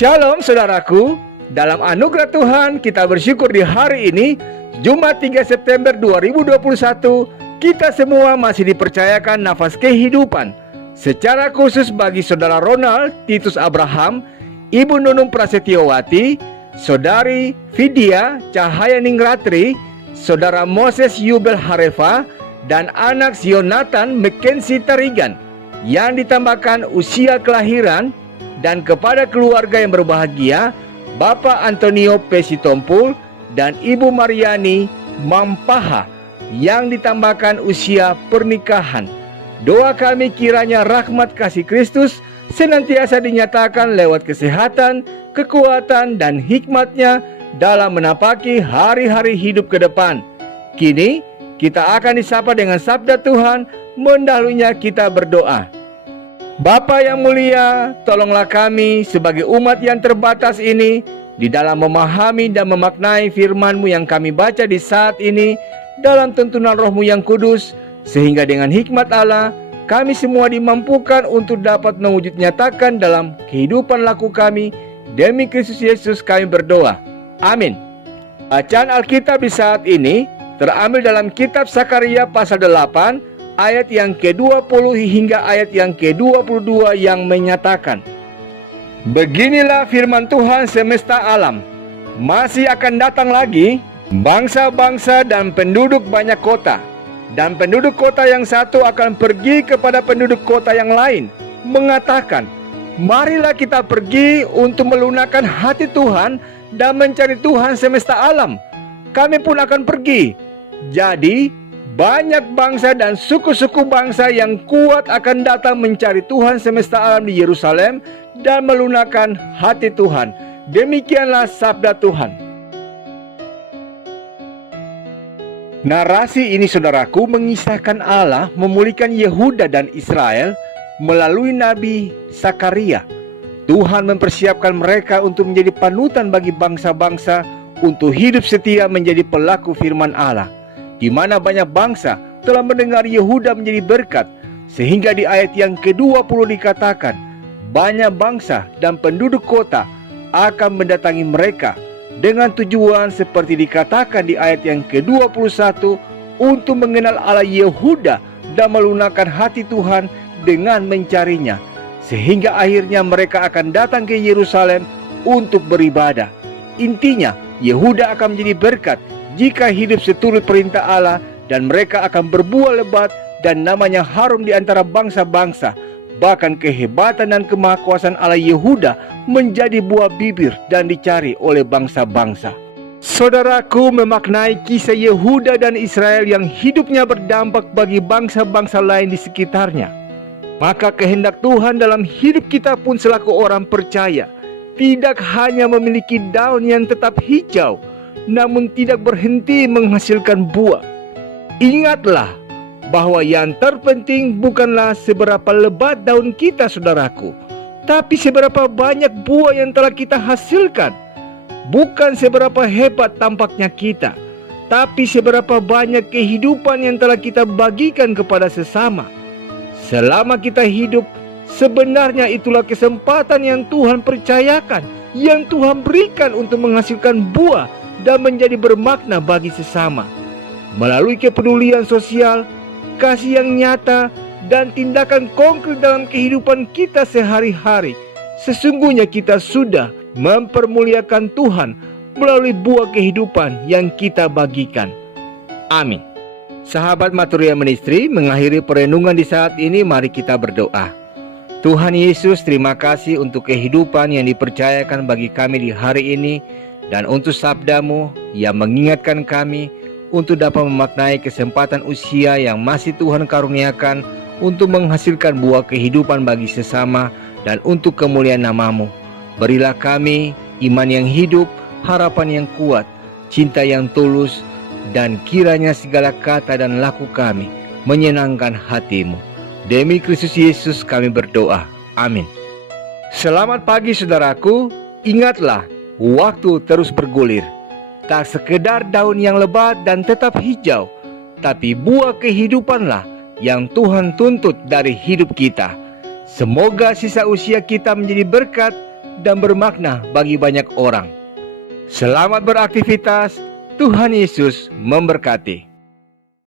Shalom saudaraku, dalam anugerah Tuhan kita bersyukur di hari ini, Jumat 3 September 2021, kita semua masih dipercayakan nafas kehidupan. Secara khusus bagi saudara Ronald Titus Abraham, Ibu Nunung Prasetyowati, Saudari Vidya Cahaya Ningratri, Saudara Moses Yubel Harefa, dan anak Yonatan Mackenzie Tarigan yang ditambahkan usia kelahiran, dan kepada keluarga yang berbahagia, Bapak Antonio Pesitompul dan Ibu Mariani Mampaha yang ditambahkan usia pernikahan. Doa kami kiranya rahmat kasih Kristus senantiasa dinyatakan lewat kesehatan, kekuatan, dan hikmat-Nya dalam menapaki hari-hari hidup ke depan. Kini kita akan disapa dengan sabda Tuhan, mendahulunya kita berdoa. Bapa yang mulia, tolonglah kami sebagai umat yang terbatas ini di dalam memahami dan memaknai firman-Mu yang kami baca di saat ini dalam tuntunan Roh-Mu yang kudus, sehingga dengan hikmat Allah kami semua dimampukan untuk dapat mewujud nyatakan dalam kehidupan laku kami. Demi Kristus Yesus kami berdoa. Amin. Bacaan Alkitab di saat ini terambil dalam kitab Sakaria pasal 8 ayat yang ke-20 hingga ayat yang ke-22 yang menyatakan, beginilah firman Tuhan semesta alam, masih akan datang lagi bangsa-bangsa dan penduduk banyak kota, dan penduduk kota yang satu akan pergi kepada penduduk kota yang lain, mengatakan, marilah kita pergi untuk melunakkan hati Tuhan dan mencari Tuhan semesta alam. Kami pun akan pergi. Jadi banyak bangsa dan suku-suku bangsa yang kuat akan datang mencari Tuhan semesta alam di Yerusalem dan melunakkan hati Tuhan. Demikianlah sabda Tuhan. Narasi ini saudaraku mengisahkan Allah memulihkan Yehuda dan Israel melalui Nabi Sakaria. Tuhan mempersiapkan mereka untuk menjadi panutan bagi bangsa-bangsa untuk hidup setia menjadi pelaku firman Allah, di mana banyak bangsa telah mendengar Yehuda menjadi berkat, sehingga di ayat yang ke-20 dikatakan, banyak bangsa dan penduduk kota akan mendatangi mereka dengan tujuan seperti dikatakan di ayat yang ke-21 untuk mengenal Allah Yehuda dan melunakkan hati Tuhan dengan mencarinya, sehingga akhirnya mereka akan datang ke Yerusalem untuk beribadah. Intinya, Yehuda akan menjadi berkat jika hidup seturut perintah Allah, dan mereka akan berbuah lebat dan namanya harum di antara bangsa-bangsa. Bahkan kehebatan dan kemahakuasaan Allah Yehuda menjadi buah bibir dan dicari oleh bangsa-bangsa. Saudaraku memaknai kisah Yehuda dan Israel yang hidupnya berdampak bagi bangsa-bangsa lain di sekitarnya. Maka kehendak Tuhan dalam hidup kita pun selaku orang percaya tidak hanya memiliki daun yang tetap hijau, namun tidak berhenti menghasilkan buah. Ingatlah bahwa yang terpenting bukanlah seberapa lebat daun kita saudaraku, tapi seberapa banyak buah yang telah kita hasilkan. Bukan seberapa hebat tampaknya kita, tapi seberapa banyak kehidupan yang telah kita bagikan kepada sesama. Selama kita hidup, sebenarnya itulah kesempatan yang Tuhan percayakan, yang Tuhan berikan untuk menghasilkan buah dan menjadi bermakna bagi sesama. Melalui kepedulian sosial, kasih yang nyata, dan tindakan konkret dalam kehidupan kita sehari-hari, sesungguhnya kita sudah mempermuliakan Tuhan melalui buah kehidupan yang kita bagikan. Amin. Sahabat Maturia Ministry, mengakhiri perenungan di saat ini, mari kita berdoa. Tuhan Yesus, terima kasih untuk kehidupan yang dipercayakan bagi kami di hari ini, dan untuk sabda-Mu yang mengingatkan kami untuk dapat memaknai kesempatan usia yang masih Tuhan karuniakan untuk menghasilkan buah kehidupan bagi sesama dan untuk kemuliaan nama-Mu. Berilah kami iman yang hidup, harapan yang kuat, cinta yang tulus, dan kiranya segala kata dan laku kami menyenangkan hati-Mu. Demi Kristus Yesus kami berdoa. Amin. Selamat pagi saudaraku. Ingatlah, waktu terus bergulir. Tak sekedar daun yang lebat dan tetap hijau, tapi buah kehidupanlah yang Tuhan tuntut dari hidup kita. Semoga sisa usia kita menjadi berkat dan bermakna bagi banyak orang. Selamat beraktivitas, Tuhan Yesus memberkati.